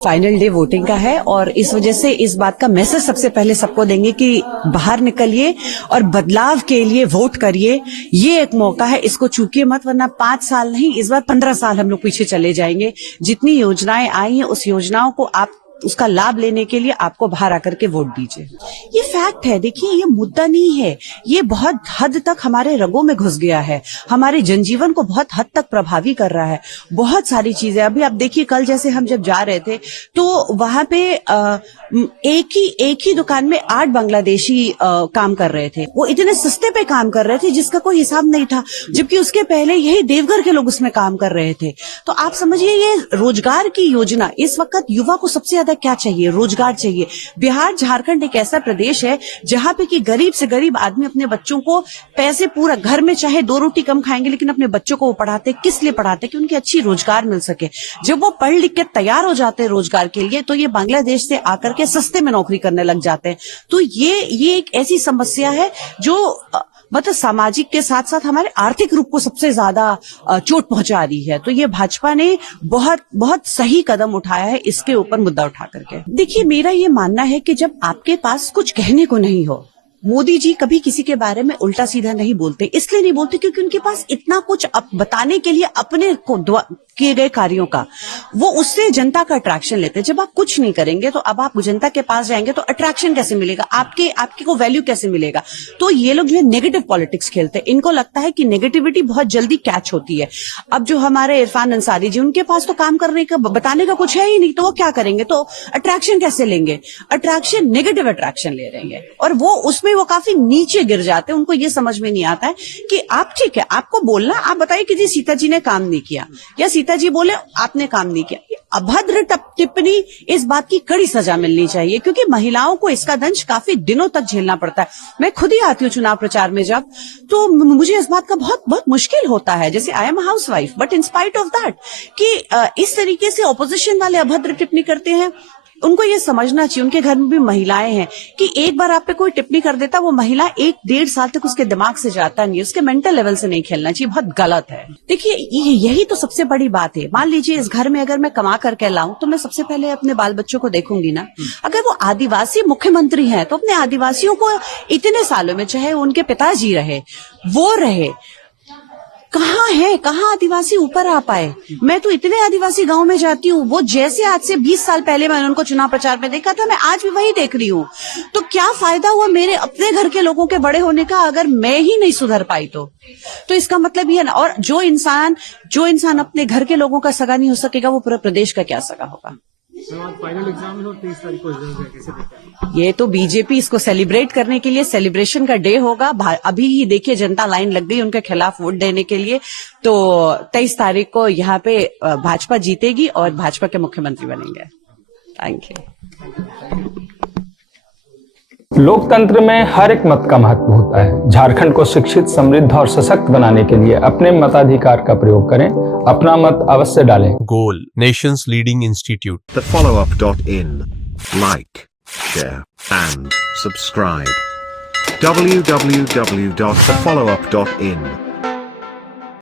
Final day voting का है और इस वजह से इस बात का मैसेज सबसे पहले सबको देंगे कि बाहर निकलिए और बदलाव के लिए वोट करिए। ये एक मौका है, इसको चूकिए मत, वरना 5 साल नहीं इस बार 15 साल हम लोग पीछे चले जाएंगे। जितनी योजनाएं आई हैं उस योजनाओं को आप उसका लाभ लेने के लिए आपको बाहर आकर के वोट दीजिए। ये फैक्ट है। देखिए, ये मुद्दा नहीं है, ये बहुत हद तक हमारे रगों में घुस गया है, हमारे जनजीवन को बहुत हद तक प्रभावी कर रहा है। बहुत सारी चीजें अभी आप देखिए, कल जैसे हम जब जा रहे थे तो वहां पे एक ही दुकान में 8 बांग्लादेशी काम कर रहे थे। वो इतने सस्ते पे काम कर रहे थे जिसका कोई हिसाब नहीं था, जबकि उसके पहले यही देवघर के लोग उसमें काम कर रहे थे। तो आप समझिए, ये रोजगार की योजना, इस वक्त युवा को सबसे ज्यादा क्या चाहिए? रोजगार चाहिए। बिहार झारखंड एक ऐसा प्रदेश है जहां पे कि गरीब से गरीब आदमी अपने बच्चों को पैसे पूरा, घर में चाहे 2 रोटी कम खाएंगे लेकिन अपने बच्चों को वो पढ़ाते। किस लिए पढ़ाते? कि उनकी अच्छी रोजगार मिल सके। जब वो पढ़ लिख के तैयार हो जाते हैं रोजगार के लिए तो ये बांग्लादेश से आकर के सस्ते में नौकरी करने लग जाते हैं। तो ये एक ऐसी समस्या है जो मतलब सामाजिक के साथ साथ हमारे आर्थिक रूप को सबसे ज्यादा चोट पहुंचा रही है। तो ये भाजपा ने बहुत बहुत सही कदम उठाया है इसके ऊपर मुद्दा उठा करके। देखिए, मेरा ये मानना है कि जब आपके पास कुछ कहने को नहीं हो, मोदी जी कभी किसी के बारे में उल्टा सीधा नहीं बोलते। इसलिए नहीं बोलते क्योंकि उनके पास इतना कुछ बताने के लिए अपने को किए गए कार्यों का, वो उससे जनता का अट्रैक्शन लेते हैं। जब आप कुछ नहीं करेंगे तो अब आप जनता के पास जाएंगे तो अट्रैक्शन कैसे मिलेगा? आपके को वैल्यू कैसे मिलेगा? तो ये लोग जो है नेगेटिव पॉलिटिक्स खेलते हैं। इनको लगता है कि नेगेटिविटी बहुत जल्दी कैच होती है। अब जो हमारे इरफान अंसारी जी, उनके पास तो काम करने का, बताने का कुछ है ही नहीं, तो वो क्या करेंगे? तो अट्रैक्शन कैसे लेंगे? अट्रैक्शन, नेगेटिव अट्रैक्शन ले रहे हैं और वो उसमें वो काफी नीचे गिर जाते हैं। उनको ये समझ में नहीं आता है कि आप, ठीक है, आपको बोलना, आप बताइए कि जी सीता जी ने काम नहीं किया या सीता जी बोले आपने काम नहीं किया। अभद्र टिप्पणी, इस बात की कड़ी सजा मिलनी चाहिए क्योंकि महिलाओं को इसका दंश काफी दिनों तक झेलना पड़ता है। मैं खुद ही आती हूँ चुनाव प्रचार में जब, तो मुझे इस बात का बहुत बहुत मुश्किल होता है। जैसे I am house wife, but in spite of that कि इस तरीके से ऑपोजिशन वाले अभद्र टिप्पणी करते हैं। उनको ये समझना चाहिए, उनके घर में भी महिलाएं हैं, कि एक बार आप पे कोई टिप्पणी कर देता, वो महिला 1-1.5 साल तक उसके दिमाग से जाता नहीं, उसके मेंटल लेवल से नहीं खेलना चाहिए। बहुत गलत है। देखिए, यही तो सबसे बड़ी बात है। मान लीजिए इस घर में अगर मैं कमा करके लाऊं तो मैं सबसे पहले अपने बाल बच्चों को देखूंगी ना। अगर वो आदिवासी मुख्यमंत्री हैं तो अपने आदिवासियों को इतने सालों में, चाहे उनके पिताजी रहे, वो रहे, कहाँ आदिवासी ऊपर आ पाए? मैं तो इतने आदिवासी गांव में जाती हूँ, वो जैसे आज से 20 साल पहले मैंने उनको चुनाव प्रचार में देखा था, मैं आज भी वही देख रही हूँ। तो क्या फायदा हुआ मेरे अपने घर के लोगों के बड़े होने का अगर मैं ही नहीं सुधर पाई? तो इसका मतलब ये है ना। और जो इंसान अपने घर के लोगों का सगा नहीं हो सकेगा, वो पूरे प्रदेश का क्या सगा होगा? फाइनल एग्जाम और 23 तारीख को कैसे देखते हैं? ये तो बीजेपी इसको सेलिब्रेट करने के लिए, सेलिब्रेशन का डे होगा। अभी ही देखिए, जनता लाइन लग गई उनके खिलाफ वोट देने के लिए। तो 23 तारीख को यहाँ पे भाजपा जीतेगी और भाजपा के मुख्यमंत्री बनेंगे। Thank you. लोकतंत्र में हर एक मत का महत्व होता है। झारखंड को शिक्षित, समृद्ध और सशक्त बनाने के लिए अपने मताधिकार का प्रयोग करें, अपना मत अवश्य डालें। Goal, nation's leading institute. TheFollowUp.in. Like, share, and subscribe. www.thefollowup.in